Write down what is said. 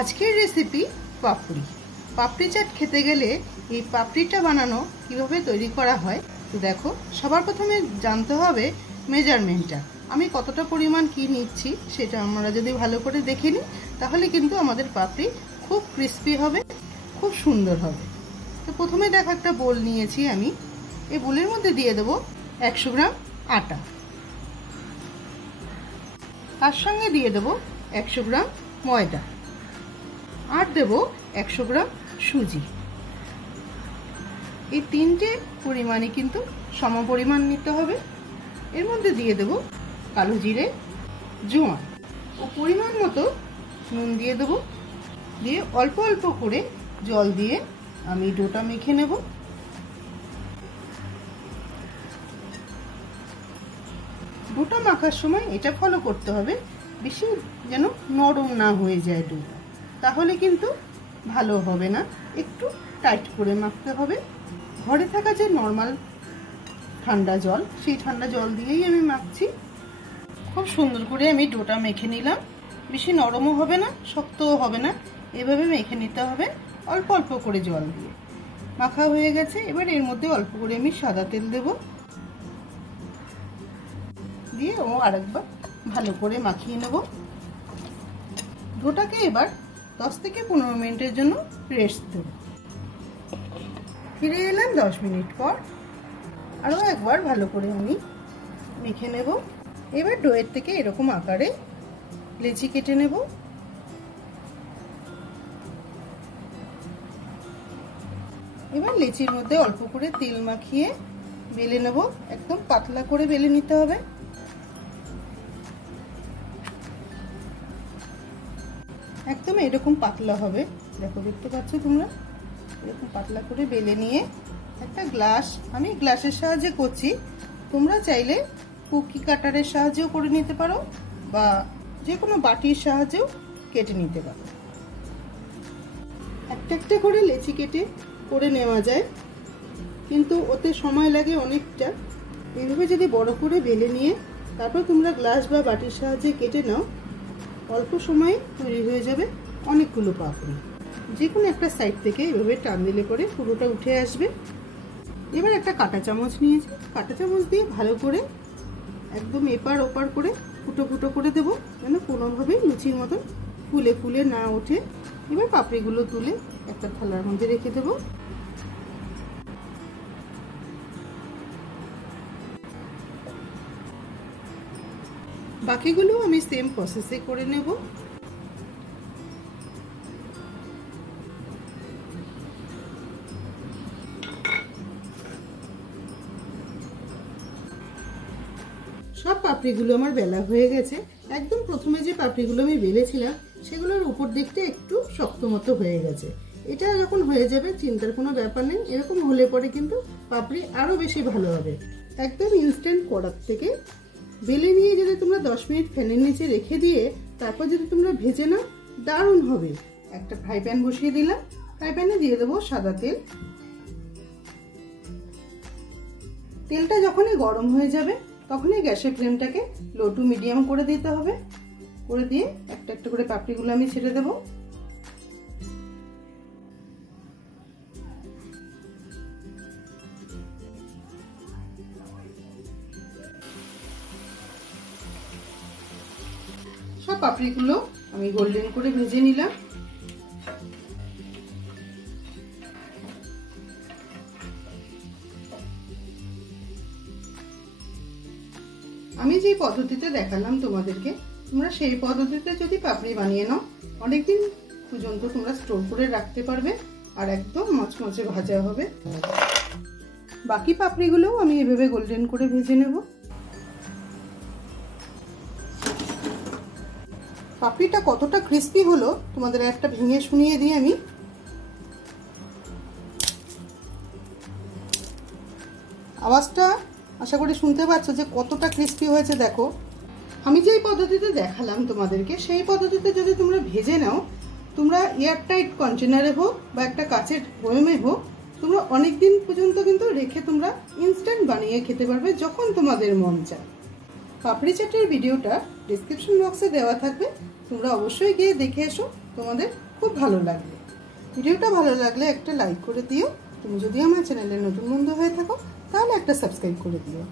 আজকের রেসিপি পাপড়ি। পাপড়ি চাট খেতে গেলে এই পাপড়িটা বানানো কিভাবে তৈরি করা হয় তো দেখো। সবার প্রথমে জানতে হবে মেজারমেন্টটা, আমি কতটা পরিমাণ কি নিচ্ছি সেটা আমরা যদি ভালো করে দেখে নিই তাহলে কিন্তু আমাদের পাপড়ি খুব ক্রিস্পি হবে, খুব সুন্দর হবে। তো প্রথমে দেখো একটা বোল নিয়েছি আমি, এই বোলের মধ্যে দিয়ে দেবো 100 গ্রাম আটা, তার সঙ্গে দিয়ে দেবো 100 গ্রাম ময়দা, আর দেবো 100 গ্রাম সুজি। এই তিনটে পরিমাণই কিন্তু সমপরিমাণ নিতে হবে। এর মধ্যে দিয়ে দেবো কালো জিরে, জোয়ান ও পরিমাণ মতো নুন দিয়ে দেবো। দিয়ে অল্প অল্প করে জল দিয়ে আমি ডোটা মেখে নেব। ডোটা মাখার সময় এটা ফলো করতে হবে, বেশি যেন নরম না হয়ে যায় ডোটা, তাহলে কিন্তু ভালো হবে না। একটু টাইট করে মাখতে হবে। ঘরে থাকা যে নর্মাল ঠান্ডা জল, সেই ঠান্ডা জল দিয়েই আমি মাখছি। খুব সুন্দর করে আমি ডোটা মেখে নিলাম। বেশি নরমও হবে না, শক্তও হবে না, এভাবে মেখে নিতে হবে অল্প অল্প করে জল দিয়ে। মাখা হয়ে গেছে, এবার এর মধ্যে অল্প করে আমি সাদা তেল দেব, দিয়ে ও আরেকবার ভালো করে মাখিয়ে নেব। ডোটাকে এবার 10 থেকে 15 মিনিটের জন্য রেস্ট দেব। ফিরে এলাম 10 মিনিট পর, আরও একবার ভালো করে আমি মেখে নেব। এবার ডোয়ের থেকে এরকম আকারে লেচি কেটে নেব। এবার লেচির মধ্যে অল্প করে তেল মাখিয়ে বেলে নেব। একদম পাতলা করে বেলে নিতে হবে। একদম এরকম পাতলা হবে, দেখো দেখতে পাচ্ছ তোমরা, এরকম পাতলা করে বেলে নিয়ে একটা গ্লাস, আমি গ্লাসের সাহায্যে করছি, তোমরা চাইলে কুকি কাটারের সাহায্যেও করে নিতে পারো বা যে কোনো বাটির সাহায্যেও কেটে নিতে পারো। একটা একটা করে লেচি কেটে করে নেওয়া যায়, কিন্তু ওতে সময় লাগে অনেকটা। এইভাবে যদি বড় করে বেলে নিয়ে তারপর তোমরা গ্লাস বা বাটির সাহায্যে কেটে নাও, অল্প সময়ে তৈরি হয়ে যাবে অনেকগুলো পাপড়ি। যে কোনো একটা সাইড থেকে এভাবে টান দিলে করে পুরোটা উঠে আসবে। এবার একটা কাঁটা চামচ নিয়েছি, কাঁটা চামচ দিয়ে ভালো করে একদম এপার ওপার করে ফুটো ফুটো করে দেবো, যেন কোনোভাবেই লুচির মতন ফুলে ফুলে না ওঠে। এবার পাপড়িগুলো তুলে একটা থালার মধ্যে রেখে দেবো। বাকিগুলো আমি সেম প্রসেসে করে নেব। সব পাপড়িগুলো আমার বেলা হয়ে গেছে। একদম প্রথমে যে পাপড়িগুলো আমি বেলেছিলাম সেগুলোর উপর দিকটা একটু শক্ত মতো হয়ে গেছে। এটা যখন হয়ে যাবে চিন্তার কোনো ব্যাপার নেই, এরকম হলে পরে কিন্তু পাপড়ি আরো বেশি ভালো হবে। একদম ইনস্ট্যান্ট কড়ার থেকে বেলে নিয়ে যদি তোমরা 10 মিনিট ফ্যানের নিচে রেখে দিয়ে তারপর যদি তোমরা ভেজে নাও, দারুণ হবে। একটা ফ্রাই প্যান বসিয়ে দিলাম, ফ্রাই প্যানে দিয়ে দেবো সাদা তেল। তেলটা যখনই গরম হয়ে যাবে তখনই গ্যাসের ফ্লেমটাকে লো টু মিডিয়াম করে দিতে হবে। করে দিয়ে একটা একটা করে পাপড়িগুলো আমি ছেড়ে দেবো। সব পাপড়িগুলো আমি গোল্ডেন করে ভেজে নিলাম। আমি যে পদ্ধতিতে দেখালাম তোমাদেরকে, তোমরা সেই পদ্ধতিতে যদি পাপড়ি বানিয়ে নাও, অনেকদিন পর্যন্ত তোমরা স্টোর করে রাখতে পারবে আর একদম মচমচে ভাজা হবে। বাকি পাপড়িগুলোও আমি এভাবে গোল্ডেন করে ভেজে নেব। পাপড়িটা কতটা ক্রিস্পি হলো তোমাদের একটা ভেঙে শুনিয়ে দিই আমি। আওয়াজটা আশা করি শুনতে পাচ্ছ যে কতটা ক্রিস্পি হয়েছে। দেখো, আমি যেই পদ্ধতিতে দেখালাম তোমাদেরকে সেই পদ্ধতিতে যদি তোমরা ভেজে নাও, তোমরা এয়ারটাইট কন্টেনারে হোক বা একটা কাচের বয়মে হোক, তোমরা অনেক দিন পর্যন্ত কিন্তু রেখে তোমরা ইনস্ট্যান্ট বানিয়ে খেতে পারবে যখন তোমাদের মন চায়। পাপড়ি চাটের ভিডিওটা ডেসক্রিপশন বক্সে দেওয়া থাকবে, তোমরা অবশ্যই গিয়ে দেখে এসো। তোমাদের খুব ভালো লাগবে। ভিডিওটা ভালো লাগলে একটা লাইক করে দিও। তুমি যদি আমার চ্যানেলে নতুন বন্ধু হয়ে থাকো তাহলে একটা সাবস্ক্রাইব করে দিও।